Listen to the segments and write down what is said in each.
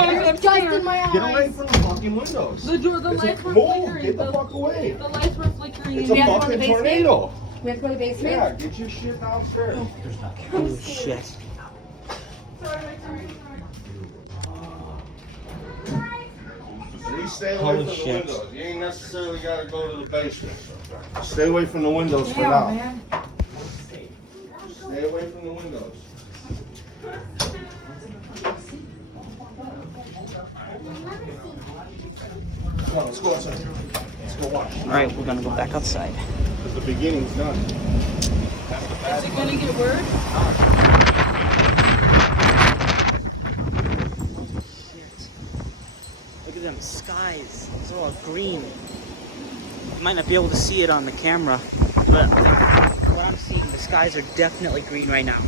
It's just in my eyes. Get away from the fucking windows. The lights were Move, flickering. get the fuck away. The lights were flickering. It's a fucking tornado. We have to go to the basement? Yeah, get your shit downstairs. Oh shit. You stay away Holy from the shit. windows. You ain't necessarily got to go to the basement. Stay away from the windows for Yeah, now. man. Stay away from the windows. Come on, let's go outside. Let's go watch. Alright, we're gonna go back outside. Because the beginning's done. Is it gonna get worse? Shit. Look at them skies. Those are all green. You might not be able to see it on the camera, but what I'm seeing, the skies are definitely green right now.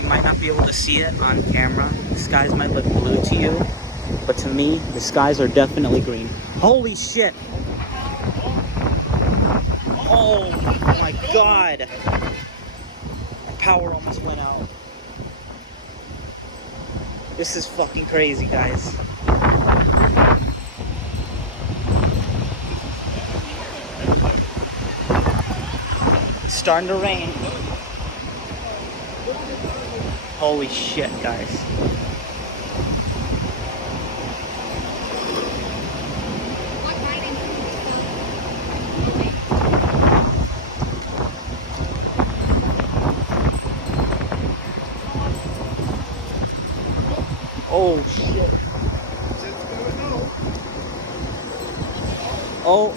You might not be able to see it on camera. The skies might look blue to you, but to me, the skies are definitely green. Holy shit! Oh my god! My power almost went out. This is fucking crazy, guys. It's starting to rain. Holy shit, guys. Oh shit. Oh,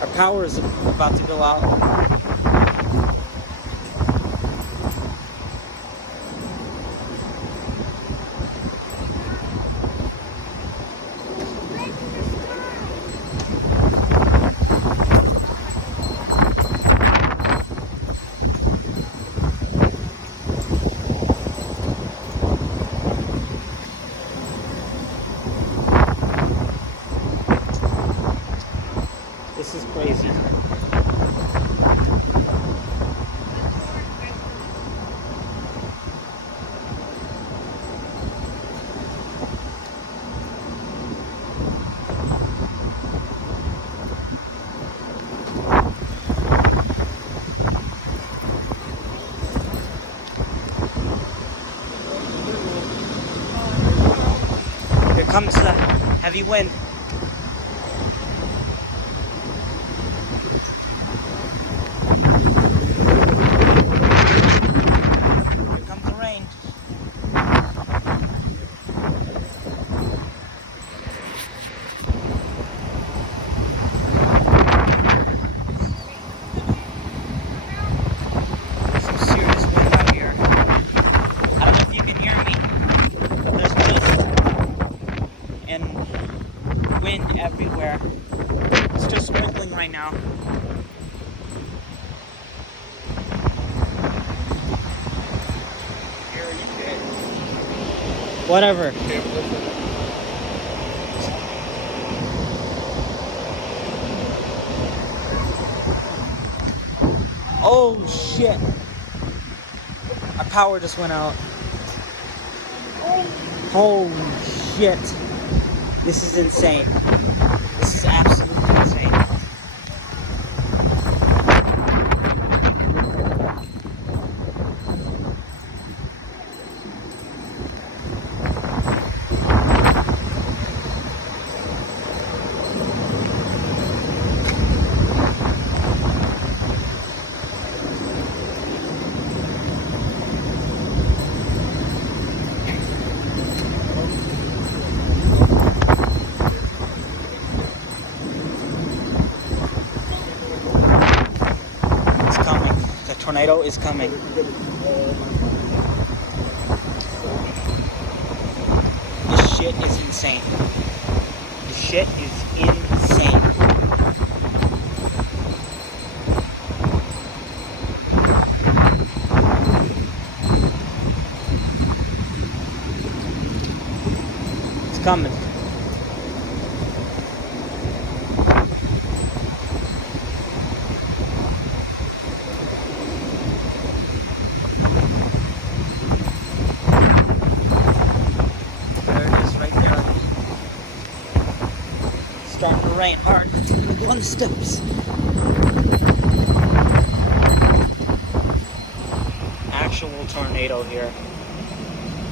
our power is about to go out. This is crazy. Here comes the heavy wind. Here comes the rain. Some serious wind out here. I don't know if you can hear me, but there's mist and wind everywhere. It's just sprinkling right now. Whatever. Oh shit. My power just went out. Holy shit. This is insane. This is absolutely insane. Tornado is coming. This shit is insane. This shit is insane. It's coming. rain hard on the steps. Actual tornado here.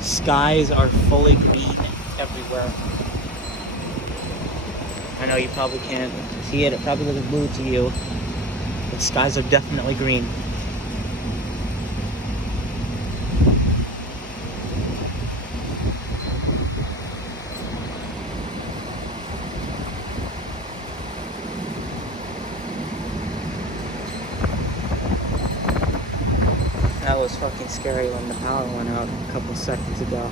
Skies are fully green everywhere. I know you probably can't see it. It probably looks blue to you. But skies are definitely green. That was fucking scary when the power went out a couple seconds ago.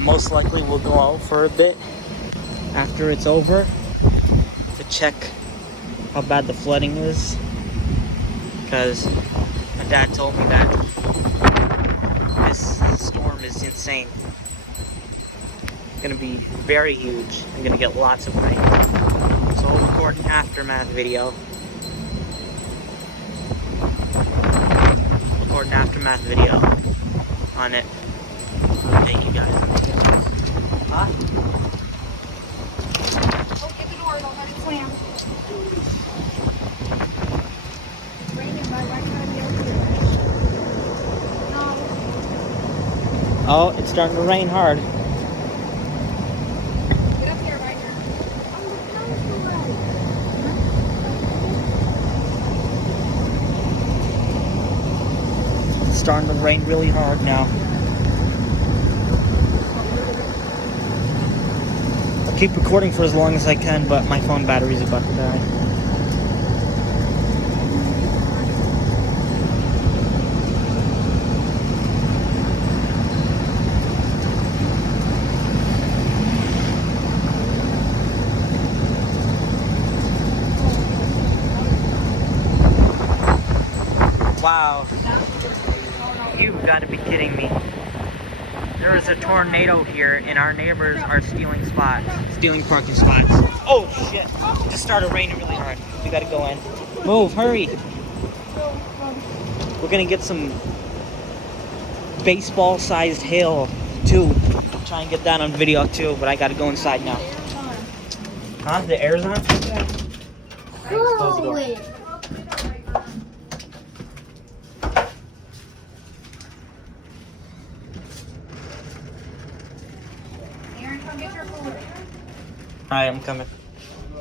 Most likely we'll go out for a bit after it's over to check how bad the flooding is, because my dad told me that this storm is insane. It's gonna be very huge. I'm gonna get lots of rain. So I'll record an aftermath video. Record an aftermath video on it. Update you guys. Huh? Open the door, don't let it slam. It's raining, but why can't I be over here? No. Oh, it's starting to rain hard. Get up here, Ryder. It's starting to rain really hard now. I'll keep recording for as long as I can, but my phone battery's about to die. Wow. You've got to be kidding me. There is a tornado here and our neighbors are stealing parking spots. Oh shit. It just started raining really hard. We gotta go in. Move, hurry. We're gonna get some baseball sized hail too. Try and get that on video too, but I gotta go inside now. Huh? The air's on? Yeah. Close the door. Aaron, come get your food. Alright, I'm coming.